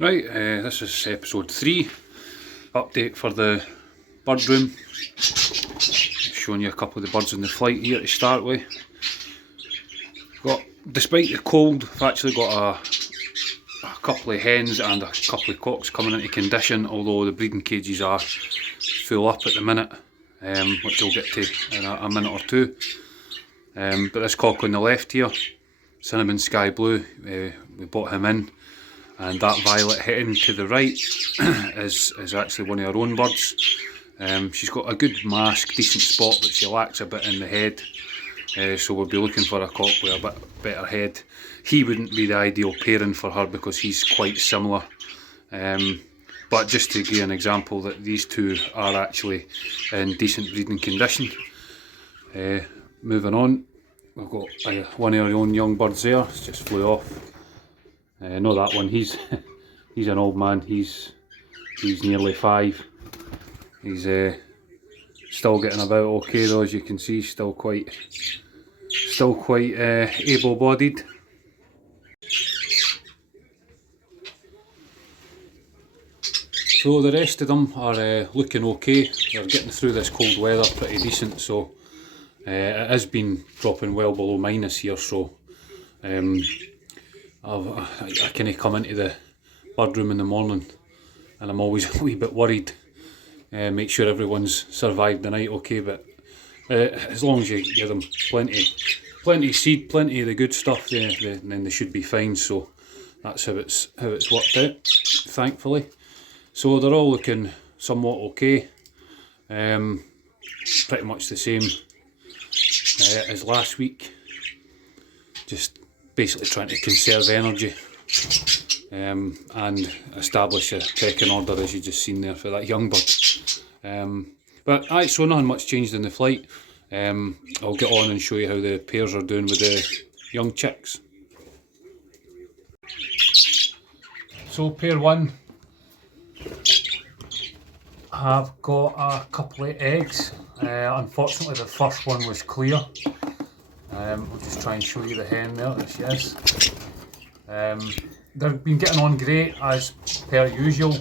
Right, this is episode 3, update for the bird room. Showing you a couple of the birds in the flight here to start with. Despite the cold, I've actually got a couple of hens and a couple of cocks coming into condition, although the breeding cages are full up at the minute, which I'll get to in a minute or two. But this cock on the left here, cinnamon sky blue, we bought him in. And that violet hen to the right is actually one of our own birds. She's got a good mask, decent spot, but she lacks a bit in the head. So we'll be looking for a cock with a bit better head. He wouldn't be the ideal pairing for her because he's quite similar. But just to give you an example that these two are actually in decent breeding condition. Moving on, we've got one of our own young birds there. It's just flew off. No, that one, he's an old man. He's nearly 5. He's still getting about okay though, as you can see. Still quite able-bodied. So the rest of them are looking okay. They're getting through this cold weather pretty decent. So it has been dropping well below minus here. So. I kind of come into the bird room in the morning and I'm always a wee bit worried, make sure everyone's survived the night okay, but as long as you give them plenty of seed, plenty of the good stuff, then they should be fine. So that's how it's worked out, thankfully. So they're all looking somewhat okay, pretty much the same as last week, just basically trying to conserve energy and establish a pecking order, as you just seen there for that young bird. But so nothing much changed in the flight. I'll get on and show you how the pairs are doing with the young chicks. So pair 1, I've got a couple of eggs. Unfortunately the first one was clear. I'll just try and show you the hen there. There she is. They've been getting on great as per usual.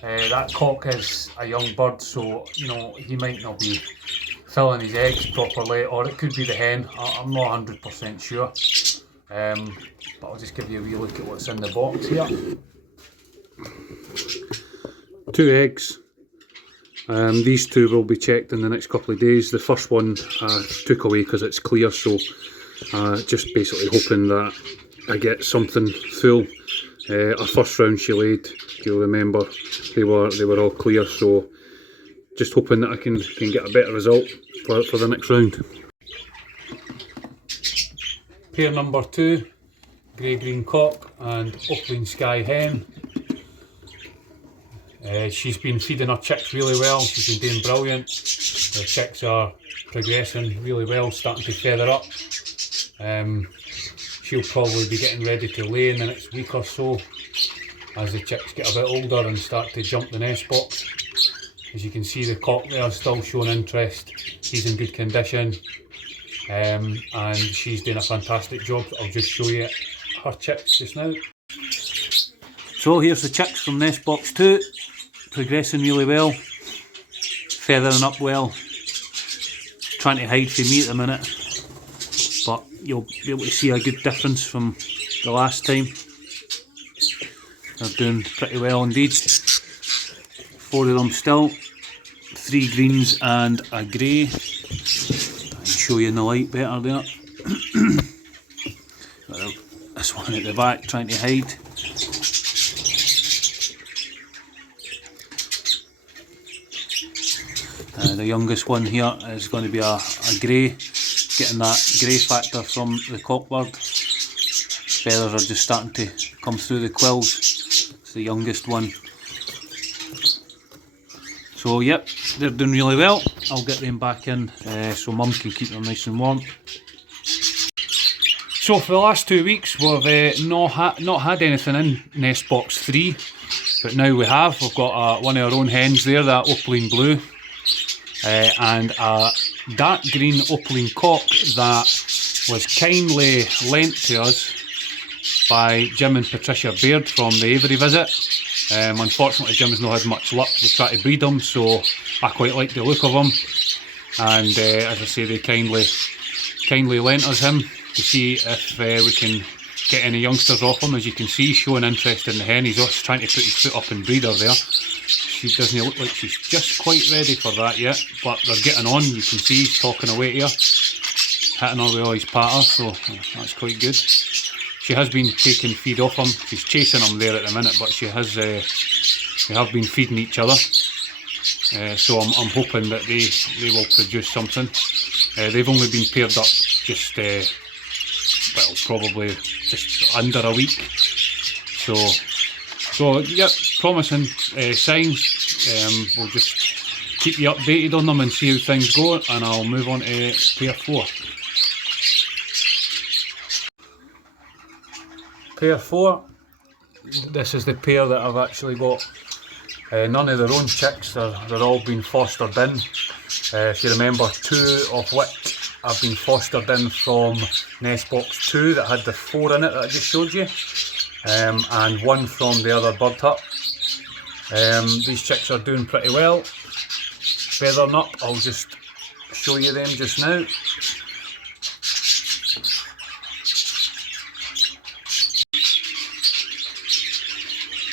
That cock is a young bird, so you know he might not be filling his eggs properly, or it could be the hen. I'm not 100% sure. But I'll just give you a wee look at what's in the box here. 2 eggs. These 2 will be checked in the next couple of days. The first one I took away because it's clear, so just basically hoping that I get something full. Our first round she laid, you'll remember, they were all clear, so just hoping that I can get a better result for the next round. Pair number 2, grey-green cock and opaline sky hen. She's been feeding her chicks really well. She's been doing brilliant. The chicks are progressing really well, starting to feather up. She'll probably be getting ready to lay in the next week or so as the chicks get a bit older and start to jump the nest box. As you can see, the cock there is still showing interest. He's in good condition, and she's doing a fantastic job. I'll just show you her chicks just now. So here's the chicks from nest box 2. Progressing really well, feathering up well, trying to hide from me at the minute, but you'll be able to see a good difference from the last time. They're doing pretty well indeed. 4 of them still, 3 greens and a grey. I can show you in the light better there. This one at the back trying to hide. The youngest one here is going to be a grey, getting that grey factor from the cockbird. Feathers are just starting to come through the quills. It's the youngest one. So yep, they're doing really well. I'll get them back in so mum can keep them nice and warm. So for the last 2 weeks we've not had anything in nest box 3, but now we have. We've got one of our own hens there, that opaline blue. And a dark green opaline cock that was kindly lent to us by Jim and Patricia Baird from the Avery visit. Unfortunately, Jim's not had much luck with trying to breed them, so I quite like the look of them. And as I say, they kindly lent us him to see if we can get any youngsters off him. As you can see, showing interest in the hen. He's just trying to put his foot up and breed her there. She doesn't look like she's just quite ready for that yet, but they're getting on. You can see he's talking away to her, hitting her with all his patter, so that's quite good. She has been taking feed off him. She's chasing him there at the minute, but she has. They have been feeding each other. So I'm hoping that they will produce something. They've only been paired up just well, probably just under a week. So yeah, promising signs. We'll just keep you updated on them and see how things go, and I'll move on to pair 4. Pair 4. This is the pair that I've actually got. None of their own chicks, they're all been fostered in. If you remember, 2 of which have been fostered in from nest box 2 that had the 4 in it that I just showed you, and 1 from the other bird hut. These chicks are doing pretty well, feathering up. I'll just show you them just now.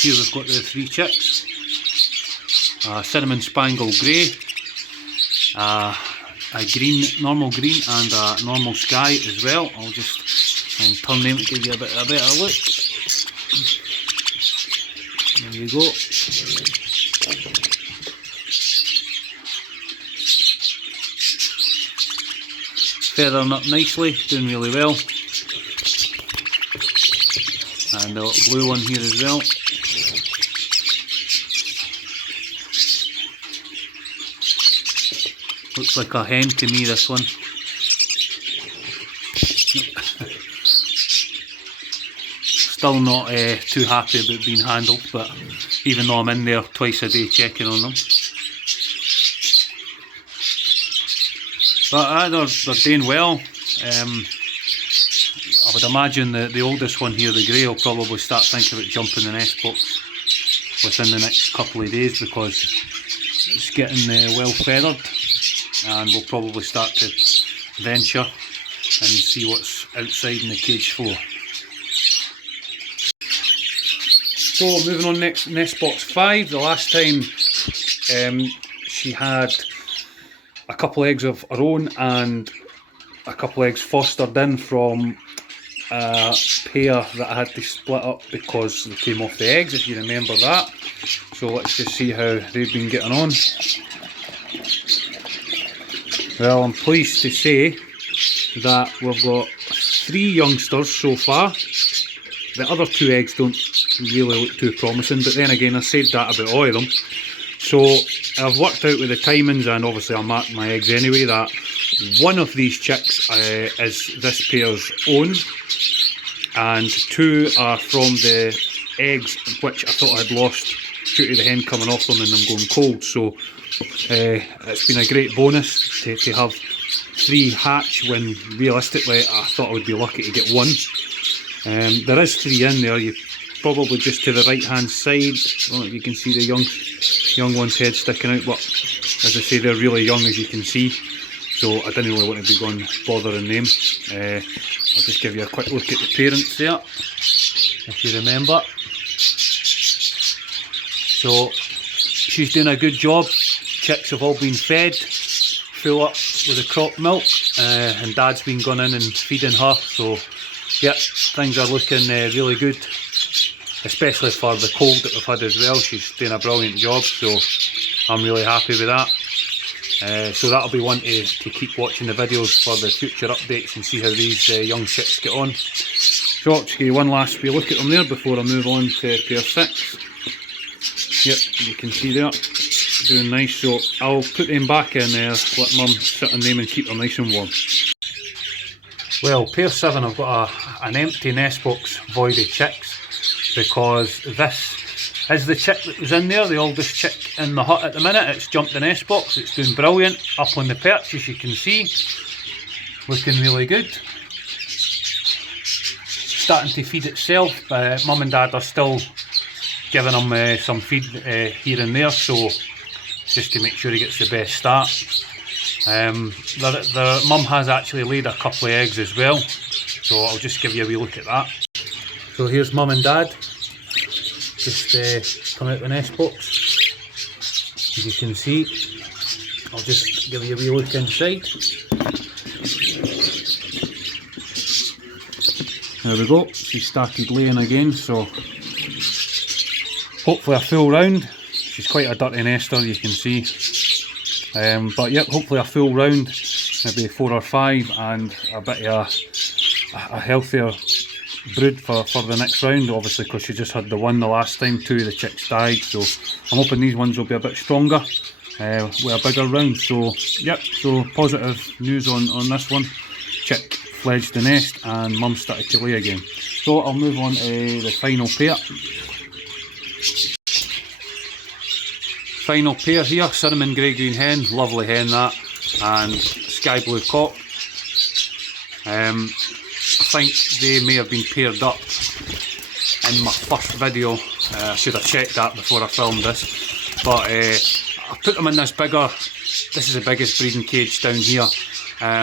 Here we've got the 3 chicks. Cinnamon spangle grey, a green, normal green, and a normal sky as well. I'll just try and turn them to give you a better look. There you go. Feathering up nicely, doing really well. And the little blue one here as well. Looks like a hen to me, this one. Still not too happy about being handled, but even though I'm in there twice a day checking on them. But they're doing well. I would imagine the oldest one here, the grey, will probably start thinking about jumping the nest box within the next couple of days, because it's getting well feathered. And we'll probably start to venture and see what's outside in the cage floor. So moving on, next, nest box 5. The last time she had a couple eggs of her own and a couple eggs fostered in from a pair that I had to split up because they came off the eggs, if you remember that. So let's just see how they've been getting on. Well, I'm pleased to say that we've got 3 youngsters so far. The other 2 eggs don't really look too promising, but then again, I said that about all of them. So I've worked out with the timings, and obviously I marked my eggs anyway, that one of these chicks is this pair's own, and 2 are from the eggs which I thought I'd lost due to the hen coming off them and them going cold. So it's been a great bonus to have 3 hatch, when realistically I thought I would be lucky to get 1. There is 3 in there. You probably just to the right hand side. Well, you can see the young one's head sticking out, but as I say, they're really young, as you can see, so I didn't really want to be going bothering them. I'll just give you a quick look at the parents there, if you remember. So she's doing a good job. Chicks have all been fed, full up with the crop milk, and Dad's been gone in and feeding her. So yeah, things are looking really good, especially for the cold that we've had as well. She's doing a brilliant job, so I'm really happy with that. So that'll be one to keep watching the videos for the future updates and see how these young chicks get on. So I'll just give you one last wee look at them there before I move on to pair 6. Yep, you can see there, doing nice. So I'll put them back in there, let Mum sit on them and keep them nice and warm. Well, pair 7, I've got an empty nest box void of chicks, because this is the chick that was in there, the oldest chick in the hut at the minute. It's jumped the nest box, it's doing brilliant, up on the perch as you can see, looking really good. starting to feed itself. Mum and Dad are still giving him some feed here and there, so just to make sure he gets the best start. The mum has actually laid a couple of eggs as well, so I'll just give you a wee look at that. So here's Mum and Dad, just come out the nest box. As you can see, I'll just give you a wee look inside. There we go, she started laying again, so hopefully a full round. She's quite a dirty nester, you can see. But yep, hopefully a full round, maybe 4 or 5, and a bit of a healthier brood for the next round, obviously, because she just had the one the last time. 2 of the chicks died, so I'm hoping these ones will be a bit stronger with a bigger round. So yep, so positive news on this one. Chick fledged the nest and mum started to lay again. So I'll move on to the final pair. Final pair here, cinnamon grey green hen, lovely hen that, and sky blue cock. I think they may have been paired up in my first video. I should have checked that before I filmed this, but I put them in this is the biggest breeding cage down here,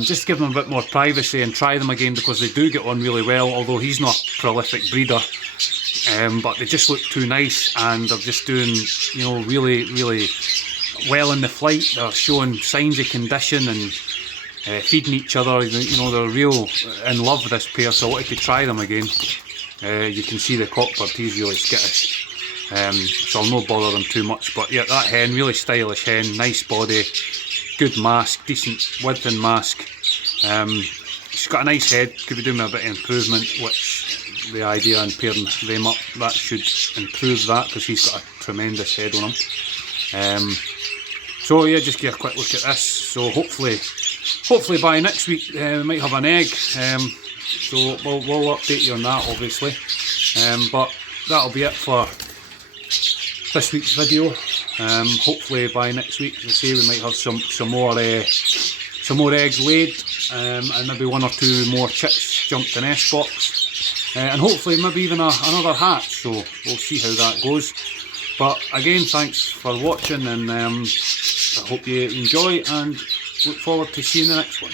just to give them a bit more privacy and try them again, because they do get on really well, although he's not a prolific breeder. But they just look too nice, and they're just doing, you know, really well in the flight. They're showing signs of condition and feeding each other. You know, they're real in love with this pair, so I wanted to try them again. You can see the cockbird, he's really skittish, so I'll not bother them too much. But yeah, that hen, really stylish hen, nice body, good mask, decent width and mask. She's got a nice head, could be doing a bit of improvement, which the idea in pairing them up, that should improve that, because he's got a tremendous head on him. So yeah, just give a quick look at this. So hopefully by next week we might have an egg. So we'll update you on that, obviously. But that'll be it for this week's video. Hopefully by next week, as I say, we might have some more eggs laid, and maybe 1 or 2 more chicks jump the nest box. And hopefully maybe even another hatch, so we'll see how that goes. But again, thanks for watching, and I hope you enjoy, and look forward to seeing the next one.